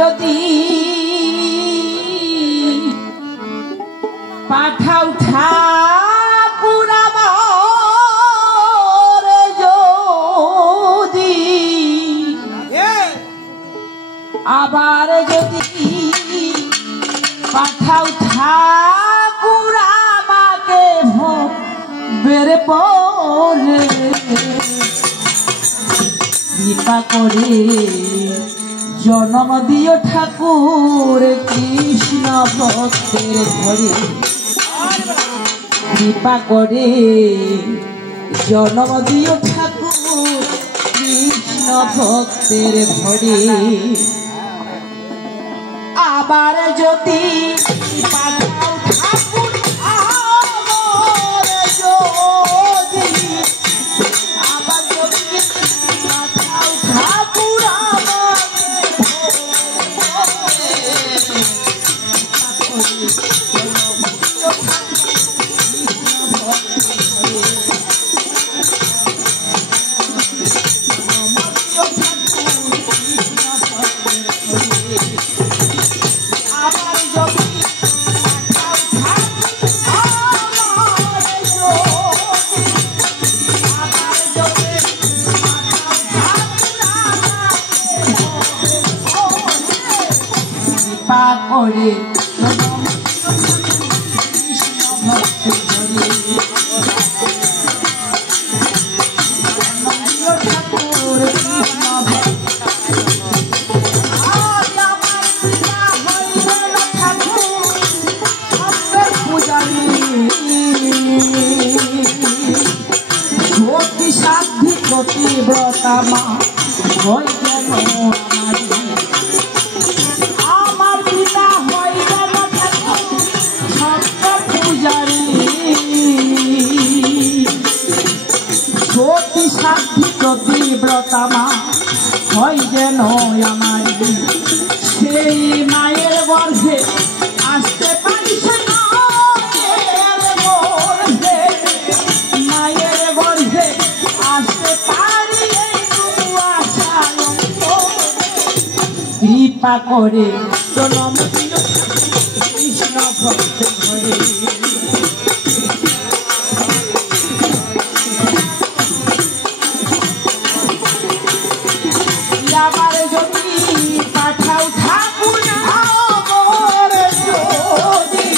যদি পাঠাও ঠাকুর আমার যদি আবার যদি পাঠাও ঠাকুর আমাকে বেড়ে পড়ে কৃপা করে জন্ম দিও ঠাকুর কৃষ্ণ ভক্তের ঘরে কৃপা করে জন্ম দিও ঠাকুর কৃষ্ণ ভক্তের ঘরে আবার যদি পাঠাও ঠাকুর আমার যদি আবার যদি পাঠাও ঠাকুর করে কৃষ্ণ ভক্ত ঠাকুর কৃষ্ণ পূজারী ভক্তি সাধ্যি পতিব্রতা মা হয়ে গেল পতিব্রতা মা হয় যেন আমার সেই মায়ের গর্ভে আসতে পারি মায়ের গর্ভে আসতে পারি কৃপা করে জন্ম দিও কৃষ্ণ ভক্ত ঘরে আবার যদি পাঠাও ঠাকুর আমার যদি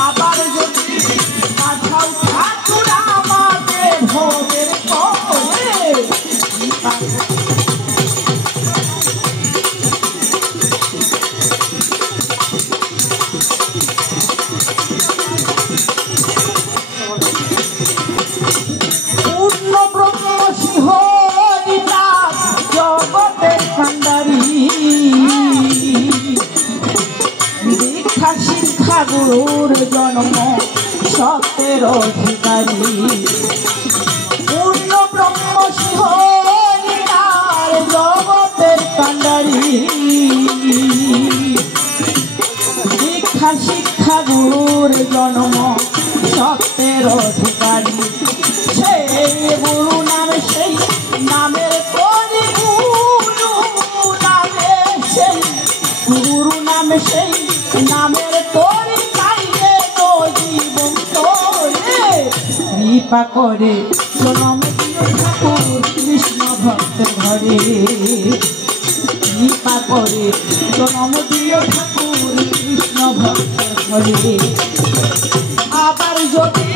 আবার যদি পাঠাও ঠাকুর আমাকে ভোগের করে পূর্ণ ব্রহ্ম সিংহ দীক্ষা শিক্ষা গুরুর জন্ম সত্যের অধিকারী পূর্ণ ব্রহ্ম সিংহ জগতের কান্ডারী দীক্ষা শিক্ষা গুরুর জন্ম সত্যের অধিকারী সেই গুরু নামে সেই নামের করি গুরু নামে সেই নামের তোরে চাইলে তো জীবন তোরে কৃপা করে জন্ম দিও ঠাকুর কৃষ্ণ ভক্ত ঘরে কৃপা করে জন্ম দিও ঠাকুর কৃষ্ণ ভক্ত ঘরে আবার যদি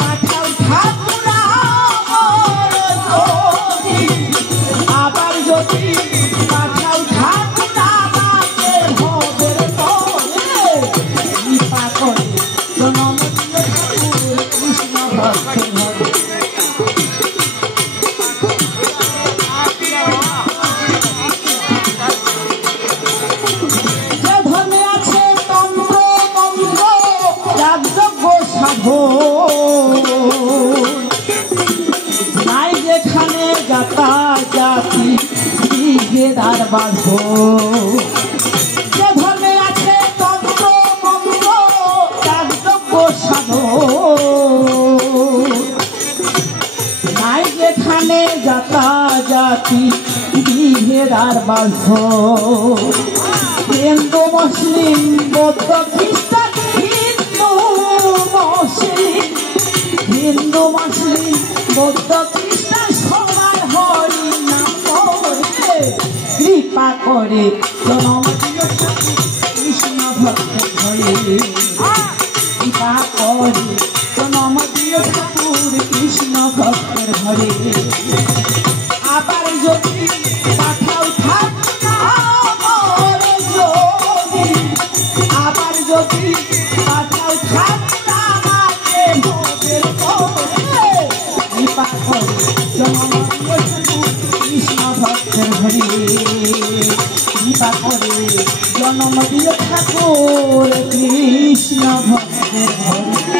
পাঠাও ঠাকুর আবার যদি পাঠাও ঠাকুর নাই যেখানে যাতা জাতি বিভেদার বাঁধ যে ধর্মে আছে তন্ত্র মন্ত্র যাগযজ্ঞ সাধন নাই যেখানে যাতা জাতি বিভেদার বাঁধ হিন্দু মুসলিম বৌদ্ধ খ্রিস্টান হিন্দু মুসলিম বৌদ্ধ খ্রিস্টান সবার হরি নাম করে কৃপা করে জনম দিও ঠাকুর কৃষ্ণ ভক্ত ঘরে কৃপা করে জনম দিও ঠাকুর কৃষ্ণ ভক্তের ঘরে আবার যদি পাঠাও ঠাকুর যদি আবার যদি পাঠাও ঠাকুর আমাকে ভোগের করে কৃপা করে জনম দিও ঠাকুর কৃষ্ণ ভক্তের ঘরে কৃপা করে জনম দিও ঠাকুর কৃষ্ণ ভক্তের ঘরে।